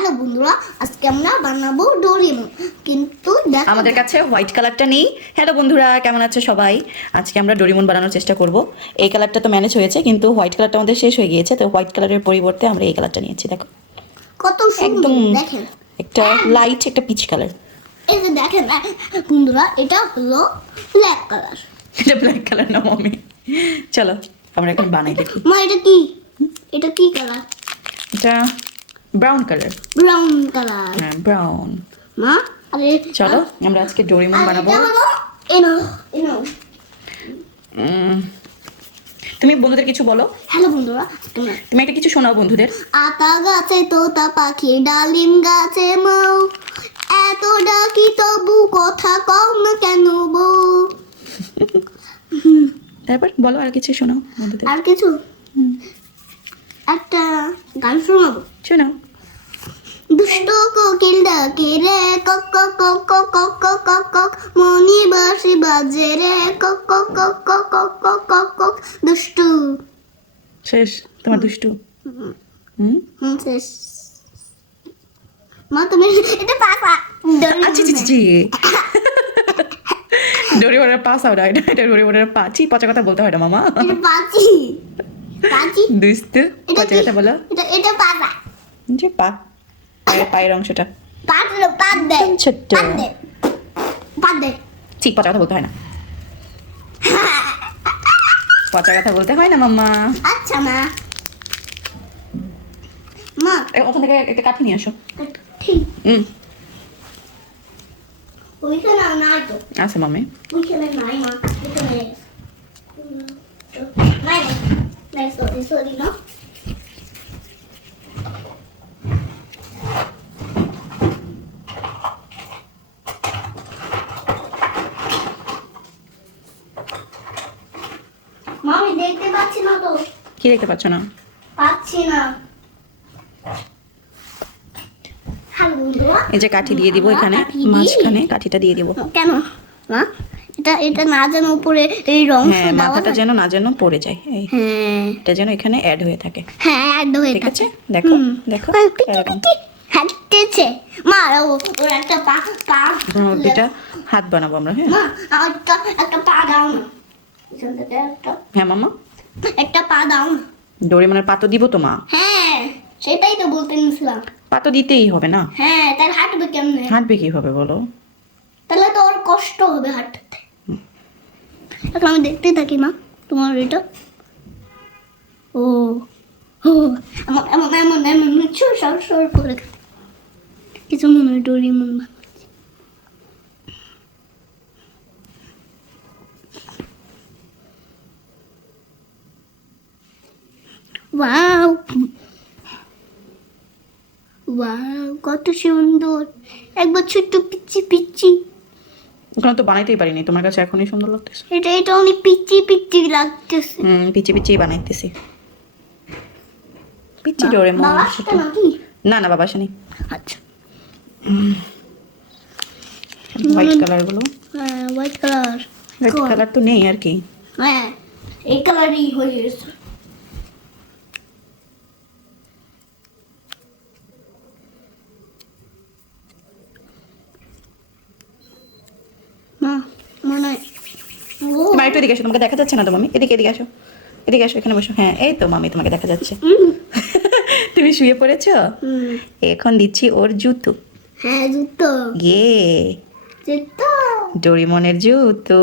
Hello বন্ধুরা, আজকে আমরা বানাবো ডোরেমন। কিন্তু আমাদের কাছে হোয়াইট কালারটা নেই। হ্যালো বন্ধুরা, কেমন আছে সবাই? আজকে আমরা ডোরেমন বানানোর চেষ্টা করব। এই কালারটা তো ম্যানেজ হয়েছে, কিন্তু হোয়াইট কালারটা আমাদের শেষ হয়ে গিয়েছে, তো হোয়াইট কালারের পরিবর্তে আমরা এই কালারটা নিয়েছি। দেখো কত সুন্দর, একদম দেখেন একটা লাইট একটা পিচ কালার। এই যে দেখেন বন্ধুরা, এটা হলো ব্ল্যাক কালার। এটা ব্ল্যাক কালার না মামি। চলো আমরা এখন বানাই দেখি। মা এটা কি? এটা কি কালার? এটা ব্রাউন কালার। Brown colour. হ্যাঁ ব্রাউন। মা আরে চলো আমরা আজকে ডোরেমন বানাবো। এনো এনো। তুমি বন্ধুদের কিছু বলো। হ্যালো বন্ধুরা, তুমি একটা কিছু শোনাও বন্ধুদের। আতা গাছে তোতা পাখি, ডালিম গাছে মৌ, এত ডাকি তবু কথা কও না কেন বউ? তারপর বলো আর কিছু শোনাও বন্ধুদের। আর কিছু একটা গান শোনাবো। শোনাও। দুষ্ট কোকিল ডাকে রে, কক কক কক কক কক কক কক কক, মনি বাঁশি বাজে রে, কক কক কক কক কক কক কক কক। দুষ্টু। শেষ তোমার দুষ্টু। শেষ। মা তুমি এটা পাপা আচ্ছা জি জি ডোরেমনের পাস আউট, এটা ডোরেমনের পাচি। পচা কথা বলতে হয় না মামা। এটা পাচি পাচি দুষ্টু। পচা কথা বলো। এটা এটা পাপা যে পা পায়ের অংশটা পাত পাত দে ছোট্ট। পাত দে পাত দে। ছি, পচা কথা বলতে হয় না। পচা কথা বলতে হয় না মাম্মা। আচ্ছা মা। মা ওখান থেকে একটা কাঠি নিয়ে আসো। ঠিক হুম ওইখানে নাই তো, আচ্ছা মামি। ওইখানে নাই মা, ওইখানে নাই নাই। সরি সরি না। মা আমি দেখতে পাচ্ছি না তো, কি দেখতে পাচ্ছ না? পাচ্ছি না। হ্যালো বন্ধুরা, এই যে কাঠি দিয়ে দিব এখানে মাঝখানে, কাঠিটা দিয়ে দিব। কেন মা? এটা এটা না যেন উপরে এই রং হ্যাঁ, মাথাটা যেন না যেন পড়ে যায়। এই হ্যাঁ এটা যেন এখানে অ্যাড হয়ে থাকে। হ্যাঁ অ্যাড হয়ে ঠিক আছে, থাকে। দেখো দেখো এরকম। হাঁটতেছে মা, ওর একটা পা পা দুইটা হাত বানাবো আমরা। হ্যাঁ মা একটা পা দাও না, এখান থেকে হ্যাঁ মামা, একটা পা দাও না। ডোরেমনের পাতো দিব তো মা। হ্যাঁ সেটাই তো বলতে নিছিলাম। পাতো দিতেই হবে না। হ্যাঁ তার হাঁটবে কেমনে? হাঁটবে কিভাবে বলো? তাহলে তো ওর কষ্ট হবে হাঁটতে। এখন আমি দেখতে থাকি মা তোমার এটা। ও ও এমন এমন এমন এমন সর সর সর করে কিছু মনে হয় ডোরেমন বানাচ্ছি। ওয়াও ওয়াও কত সুন্দর, একবার ছোট্ট পিচ্ছি পিচ্ছি। ওখানে তো বানাইতেই পারিনি, তোমার কাছে এখনই সুন্দর লাগতেছে। এটা এটা অনেক পিচ্ছি পিচ্ছি লাগতেছে। পিচি পিচি বানাইতেছি। পিচি ডোরেমন। বাবা আসছে নাকি? না না, বাবা আসেনি। আচ্ছা হোয়াইট কালার গুলো, হ্যাঁ হোয়াইট কালার। হোয়াইট কালার তো নেই আর কি। হ্যাঁ এই কালারই হয়ে গেছে। মা মনে হয় ও তোমার একটু এদিকে আসো, তোমাকে দেখা যাচ্ছে না তো মামি। এদিকে এদিকে আসো, এদিকে আসো, এখানে বসো। হ্যাঁ এই তো মামি, তোমাকে দেখা যাচ্ছে। তুমি শুয়ে পড়েছো? এখন দিচ্ছি ওর জুতো। হ্যাঁ জুতো ইয়ে জুতো ডোরেমনের জুতো।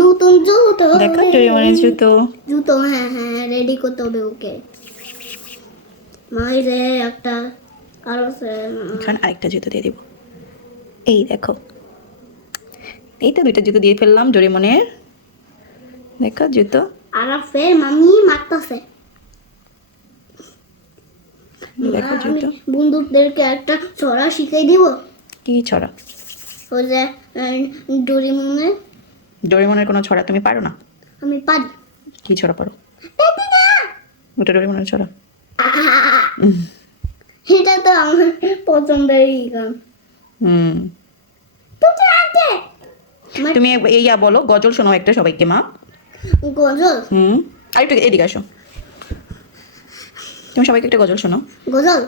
নতুন জুতো দেখো ডোরেমনের জুতো। জুতো হ্যাঁ হ্যাঁ রেডি করতে হবে ওকে। মাই রে একটা আর এখন আরেকটা জুতো দিয়ে দিব। এই দেখো, এই তো দুইটা জুতো দিয়ে ফেললাম ডোরেমনের। দেখো জুতো। আর ফের মামি মারতেছে। দেখো জুতো। বন্ধুদেরকে একটা ছড়া শিখাই দিব। কি ছড়া? ওই যে ডোরেমনের। ডোরেমনের কোনো ছড়া তুমি পারো না? আমি পারি। কি ছড়া পারো? ওটা ডোরেমনের ছড়া। এটা তো আমার পছন্দেরই গান। তুমি ইয়া বলো, গজল শোনাও একটা সবাইকে মা। গজল? আর একটু এদিকে আসো, তুমি সবাইকে একটা গজল শোনাও। গজল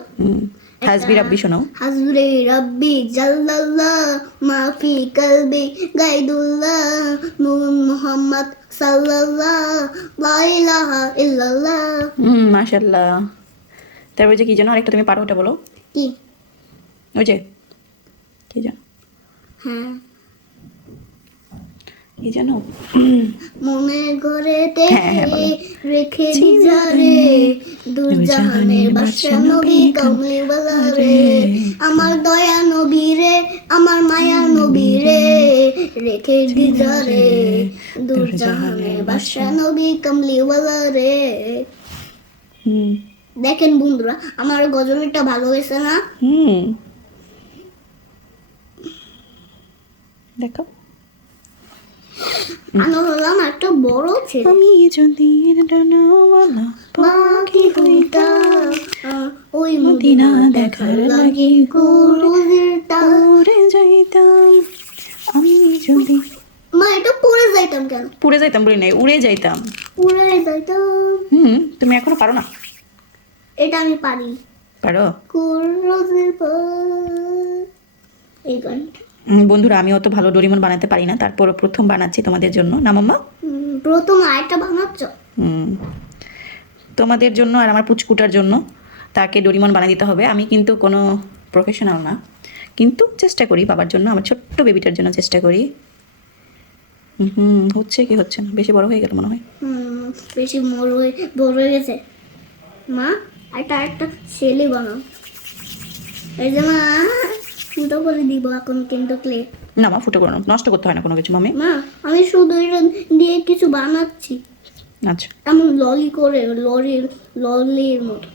হাসবি রাব্বি শোনাও। হাসবি রাব্বি জাল্লাল্লাহ মাফি কলবি গাইদুল্লাহ নূর মুহাম্মদ সাল্লাল্লাহ লা ইলাহা ইল্লাল্লাহ। মাশাআল্লাহ। তারপর যে কি জানো আরেকটা তুমি পারো, ওটা বলো। কি? ওই যে কি জানো, হ্যাঁ, কি জানো, মনে ঘরেতে হ্যাঁ, হ্যাঁ, বলো। রেখে দিজারে দুরজাহানের বাদশা নবী কামলিওয়ালা রে, আমার দয়া নবী রে, আমার মায়া নবী রে, রেখে দিজারে দুরজাহানের বাদশা নবী কামলিওয়ালা রে। হুম দেখেন বন্ধুরা, আমার গজলটা ভালো হয়েছে না? দেখো, আমি হলাম একটা বড় ছেলে, আমি যদি ডানাওয়ালা পাখি হইতাম ওই মদিনা দেখার লাগি গুরুদের তাল। উড়ে যাইতাম, আমি যদি মা, এটা পড়ে যাইতাম কেন? পুড়ে যাইতাম বলি নাই, উড়ে যাইতাম। উড়ে যাইতাম, তুমি এখনো পারো না? এটা আমি পারি। পারো। গুরুদের পাল, এই গানটা। বন্ধুরা, আমি অত ভালো ডোরিমন বানাতে পারি না, তারপর প্রথম বানাচ্ছি তোমাদের জন্য। না মাম্মা? প্রথম আরেকটা বানাচ্ছ? তোমাদের জন্য আর আমার পুচকুটার জন্য তাকে ডোরিমন বানিয়ে দিতে হবে। আমি কিন্তু কোনো প্রফেশনাল না, কিন্তু চেষ্টা করি বাবার জন্য, আমার ছোট্ট বেবিটার জন্য চেষ্টা করি। হচ্ছে কি হচ্ছে না, বেশি বড় হয়ে গেল মনে হয়। বেশি বড় হয়ে গেছে। মা, একটা ছেলে বানাও। এই যে মা, ফুটো করে দিব এখন কিন্তু ক্লে। না মা, ফুটো করো না, নষ্ট করতে হয় না কোনো কিছু মামি। মা, আমি শুধু এটা দিয়ে কিছু বানাচ্ছি, আচ্ছা। এমন ললি করে, ললির মতো।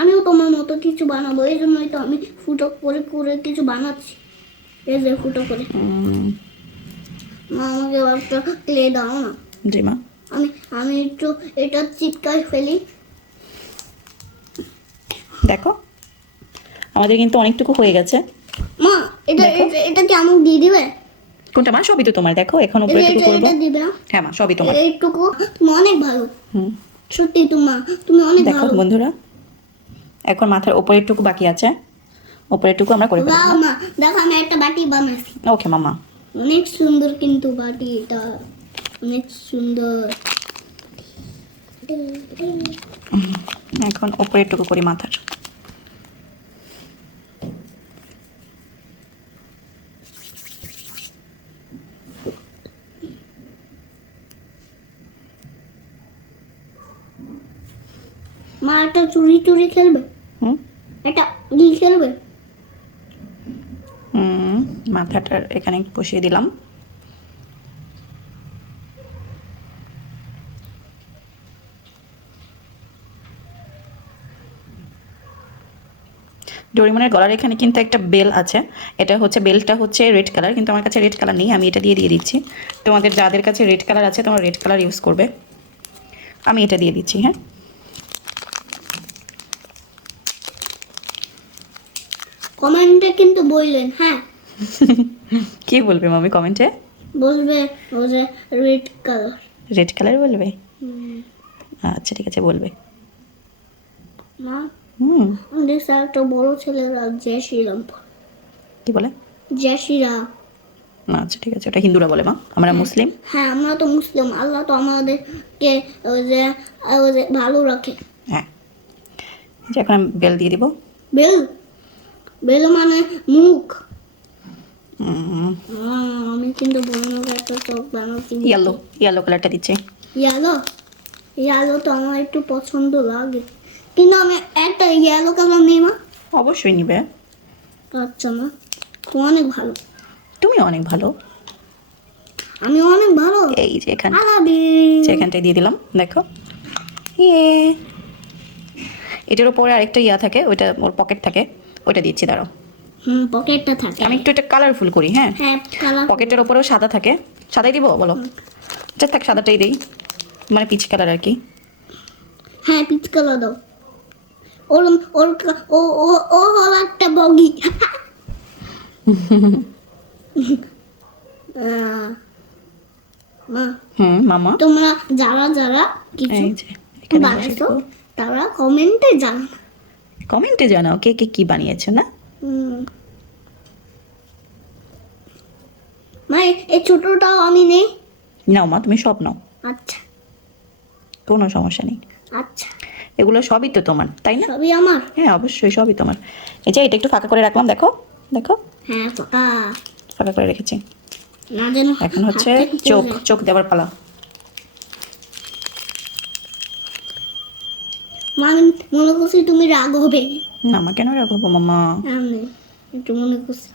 আমিও তোমার মতো কিছু বানাবো, এই জন্যই তো আমি ফুটো করে করে কিছু বানাচ্ছি। এই যে ফুটো করে। মা, আমাকে একটা ক্লে দাও না। জি মা। আমি একটু এটা চিপকাই ফেলি। দেখো, আমাদের কিন্তু অনেকটুকু হয়ে গেছে। মা, এটা দেখো। এটা কি আমাকে দিয়ে দিবে? কোনটা মা? সবই তো তোমার। দেখো, এখন উপরে টুকু করবো। এটা দিবে না? হ্যাঁ মা, সবই তোমার। এইটুকু তুমি অনেক ভালো, হুম সত্যি তুমি অনেক দেখো ভালো। বন্ধুরা, এখন মাথার উপরের টুকু বাকি আছে, উপরের টুকু আমরা করে বাহ ফেলবো। মা, দেখো আমি একটা বাটি বানাইছি। ওকে মামা। অনেক সুন্দর কিন্তু বাটিটা, অনেক সুন্দর। এখন উপরের টুকু করি মাথার। মা, একটা চুরি চুরি খেলবে? হুম একটা খেলবে? মাথাটার এখানে বসিয়ে দিলাম। ডোরিমনের গলার এখানে কিন্তু একটা বেল আছে, এটা হচ্ছে বেলটা হচ্ছে রেড কালার, কিন্তু আমার কাছে রেড কালার নেই, আমি এটা দিয়ে দিচ্ছি। তোমাদের যাদের কাছে রেড কালার আছে তোমরা রেড কালার ইউজ করবে, আমি এটা দিয়ে দিচ্ছি। হ্যাঁ, কমেন্টে কিন্তু বললেন, হ্যাঁ। কি বলবে মামি কমেন্টে? বলবে ও যে রেড কালার। রেড কালার বলবে? আচ্ছা ঠিক আছে, বলবে। মা, আমাদের স্যার একটা বড় ছেলেরা জয়শ্রীরাম। কি বলে? জয়শ্রীরা। আচ্ছা ঠিক আছে, ওটা হিন্দুরা বলে মা, আমরা মুসলিম। হ্যাঁ, আমরা তো মুসলিম, আল্লাহ তো আমাদেরকে ওই যে ভালো রাখে। হ্যাঁ, যে এখন আমি বেল দিয়ে দিব। বেল? বেল মানে মুখ। আমি কিন্তু বড় একটা চোখ বানাচ্ছি। ইয়েলো কালারটা দিচ্ছি। ইয়ালো তো আমার একটু পছন্দ লাগে, কিন্তু আমি একটা ইয়েলো কালার নেই মা। অবশ্যই নিবে। আচ্ছা মা, তুমি অনেক ভালো। তুমি অনেক ভালো। আমি অনেক ভালো। এই যে এখানে, আলাবি এখানটায় দিয়ে দিলাম। দেখো, ইয়ে, এটার উপরে আরেকটা ইয়া থাকে, ওইটা ওর পকেট থাকে, ওইটা দিচ্ছি। দাঁড়াও, পকেটটা থাকে। আমি একটু এটা কালারফুল করি। হ্যাঁ, কালার। পকেটের ওপরেও সাদা থাকে। সাদাই দিব বলো? আচ্ছা থাক, সাদাটাই দিই, মানে পিচ কালার আর কি। হ্যাঁ, পিচ কালার দাও। ওর ওর ও ও ও হলো একটা বগি। মা মামা তোমরা যারা যারা কিছু এই যে এখানে বসে বানাইছো দেবো। তারা কমেন্টে জানাও। কমেন্টে জানাও কে কে কি বানিয়েছো না। হুম। মা এই ছোটটাও আমি নেই। নাও মা, তুমি সব নাও, আচ্ছা কোনো সমস্যা নেই। আচ্ছা, এগুলো সবই তো তোমার, তাই না? সবই আমার। হ্যাঁ অবশ্যই সবই তোমার। এই যে এটা একটু ফাঁকা করে রাখলাম, দেখো দেখো, হ্যাঁ ফাঁকা, ফাঁকা করে রেখেছি। না যেন এখন হচ্ছে হাত থেকে পড়ে চোখ, যায়। চোখ দেওয়ার পালা। মা আমি মনে করছি তুমি রাগ হবে। না মা, কেন রাখবো মামা? আমি একটু মনে করছি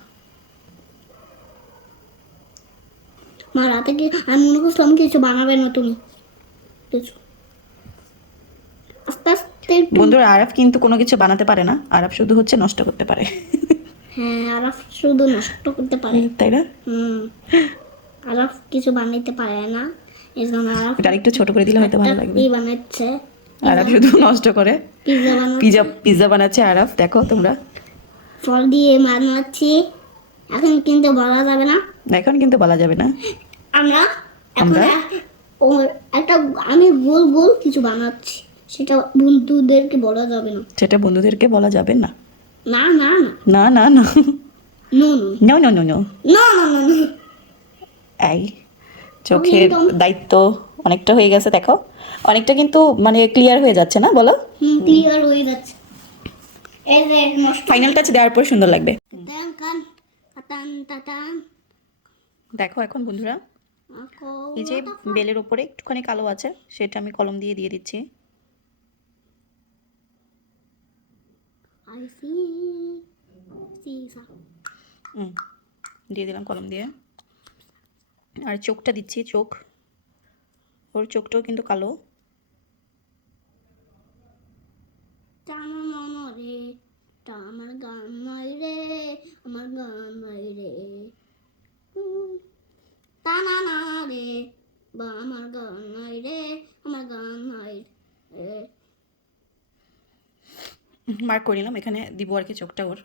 মা রাতে কি আমি মনে করছিলাম কিছু বানাবে না তুমি কিছু, আস্তে আস্তে একটু। বন্ধুরা আরাফ কিন্তু কোনো কিছু বানাতে পারে না, আরাফ শুধু হচ্ছে নষ্ট করতে পারে। হ্যাঁ আরাফ শুধু নষ্ট করতে পারে। তাই না? আরাফ কিছু বানাইতে পারে না, এই জন্য আরাফ এটা একটু ছোট করে দিলে হয়তো ভালো একটা লাগবে। ই বানাচ্ছে, আরাফ শুধু নষ্ট করে। পিজা বানাচ্ছে, পিজা পিজা বানাচ্ছে আরাফ, দেখো তোমরা। ফল দিয়ে বানাচ্ছি, এখন কিন্তু বলা যাবে না। এখন কিন্তু বলা যাবে না। আমরা এখন আমরা? ও একটা আমি গোল গোল কিছু বানাচ্ছি, সেটা বন্ধুদেরকে বলা যাবে না। সেটা বন্ধুদেরকে বলা যাবে না। না না না না না না, no no no no no no. No no no no. এই চোখের দায়িত্ব অনেকটা হয়ে গেছে, দেখো অনেকটা কিন্তু মানে ক্লিয়ার হয়ে যাচ্ছে না, বলো? ক্লিয়ার হয়ে যাচ্ছে। এই যে নষ্ট ফাইনাল টাচ দেওয়ার পর সুন্দর লাগবে। টান কান টান টান দেখো এখন বন্ধুরা, এই যে বেলের ওপরে একটুখানি কালো আছে, সেটা আমি কলম দিয়ে দিয়ে দিচ্ছি। আই সি সি দিয়ে দিলাম কলম দিয়ে। আর চোখটা দিচ্ছি, চোখ, ওর চোখটাও কিন্তু কালো। টানা মনো রে, টা আমার গান নাই রে, আমার গান নাই রে, টানা না রে, বা আমার গান নাই রে, আমার গান নাই রে। মার্ক করে নিলাম, এখানে দিব আর কি চোখটা ওর।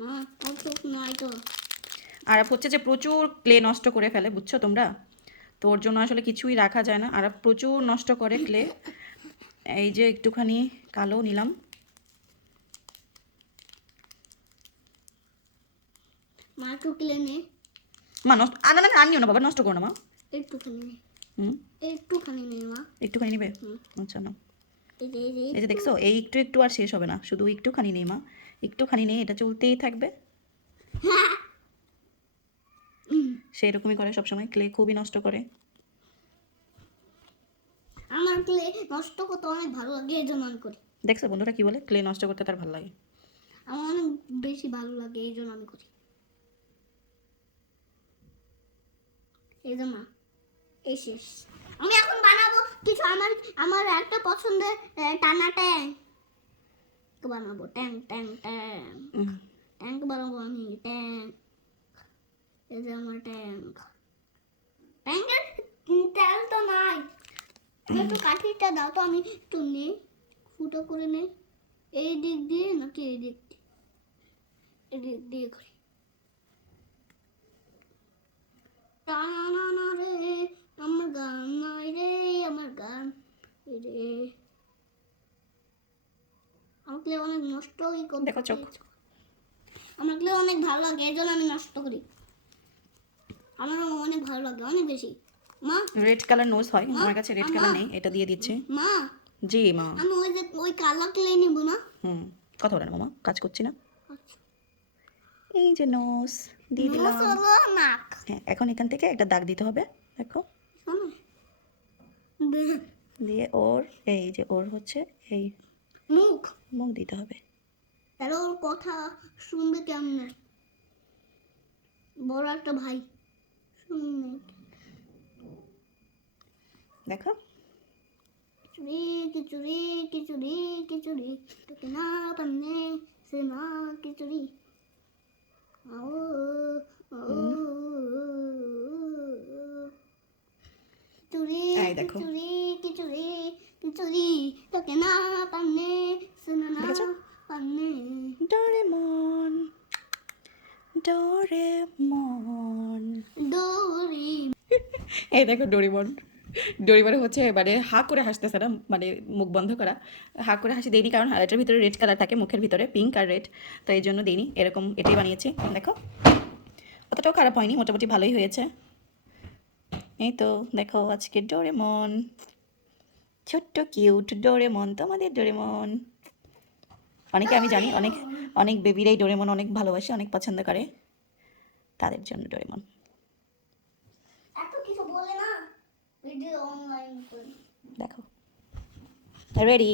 মা ওর চোখ নাই তো। আর হচ্ছে যে প্রচুর ক্লে নষ্ট করে ফেলে, বুঝছো তোমরা? তো ওর জন্য আসলে কিছুই রাখা যায় না, আর প্রচুর নষ্ট করে ক্লে। এই যে একটুখানি কালো নিলাম। মা একটু ক্লে নে, মা নষ্ট না না আর নিও না বাবা, নষ্ট করো না মা। একটুখানি নে, হুম, একটুখানি নে মা। একটুখানি নিবে? হুম। আচ্ছা না, এই যে এই যে এই যে দেখছো, এই একটু একটু আর শেষ হবে না, শুধু একটুখানি নেই মা, একটুখানি নেই, এটা চলতেই থাকবে। সে এরকমই করে সবসময়, ক্লে খুবই নষ্ট করে। আমার ক্লে নষ্ট করতে অনেক ভালো লাগে, এই জন্য আমি করি। দেখছো বন্ধুরা কি বলে, ক্লে নষ্ট করতে তার ভালো লাগে। আমার অনেক বেশি ভালো লাগে, এই জন্য আমি করি। এই জন্য এই শেষ। আমি এখন বানাবো কিছু, আমার আমার একটা পছন্দের টানা ট্যাঙ্ক বানাবো, ট্যাঙ্ক ট্যাঙ্ক ট্যাঙ্ক ট্যাঙ্ক বানাবো আমি, ট্যাঙ্ক। এই যে আমার ট্যাঙ্ক, ট্যাঙ্কের তেল তো নাই, একটু কাঠিটা দাও তো, আমি একটু নেই, ফুটো করে নেই। এই দিক দিয়ে নাকি এই দিক দিয়ে? এই দিক দিয়ে করি। টানা রে, আমার গান নাই রে, আমার গান রে। আমাকে অনেক নষ্টই করতে দেখো চোখ। আমাকে অনেক ভালো লাগে, এই জন্য আমি নষ্ট করি। আমার অনেক ভালো লাগে, অনেক বেশি। মা রেড কালার নোজ হয়, মা, আমার কাছে রেড আমা। কালার নেই, এটা দিয়ে দিচ্ছি। মা জি মা। আমি ওই যে ওই কালা ক্লে নিব না। কথা বলে না মামা, কাজ করছি না। আচ্ছা, এই যে নোজ দিয়ে দিলাম। হলো নাক। হ্যাঁ এখন এখান থেকে একটা দাগ দিতে হবে, দেখো, শোনো, দে- দিয়ে ওর এই যে ওর হচ্ছে এই মুখ, মুখ দিতে হবে। তাহলে ওর কথা শুনবে কেমনে? বড় একটা ভাই শুনবে। দেখো খিচুড়ি খিচুড়ি খিচুড়ি খিচুড়ি, তোকে না পান্নে সে না খিচুড়ি। ও খিচুড়ি এই দেখো। খিচুড়ি খিচুড়ি খিচুড়ি, তোকে না পান্নে সে না দেখেছো? পান্নে। ডোরেমন। ডোরেমন। ডোরি। এই দেখো ডোরেমন। ডোরেমন হচ্ছে মানে হা করে হাসতেছে না, মানে মুখ বন্ধ করা। হা করে হাসি দেয়নি, কারণ এটার ভিতরে রেড কালার থাকে, মুখের ভিতরে পিঙ্ক আর রেড, তো এই জন্য দেইনি। এরকম এটাই বানিয়েছি। দেখো অতটাও খারাপ হয়নি, মোটামুটি ভালোই হয়েছে। এই তো দেখো আজকে ডোরেমন, ছোট্ট কিউট ডোরেমন, তোমাদের ডোরেমন। অনেকে আমি জানি অনেক অনেক বেবিরাই ডোরেমন অনেক ভালোবাসে, অনেক পছন্দ করে, তাদের জন্য ডোরেমন। এত কিছু বলে না, ভিডিও অনলাইন করি। দেখো রেডি।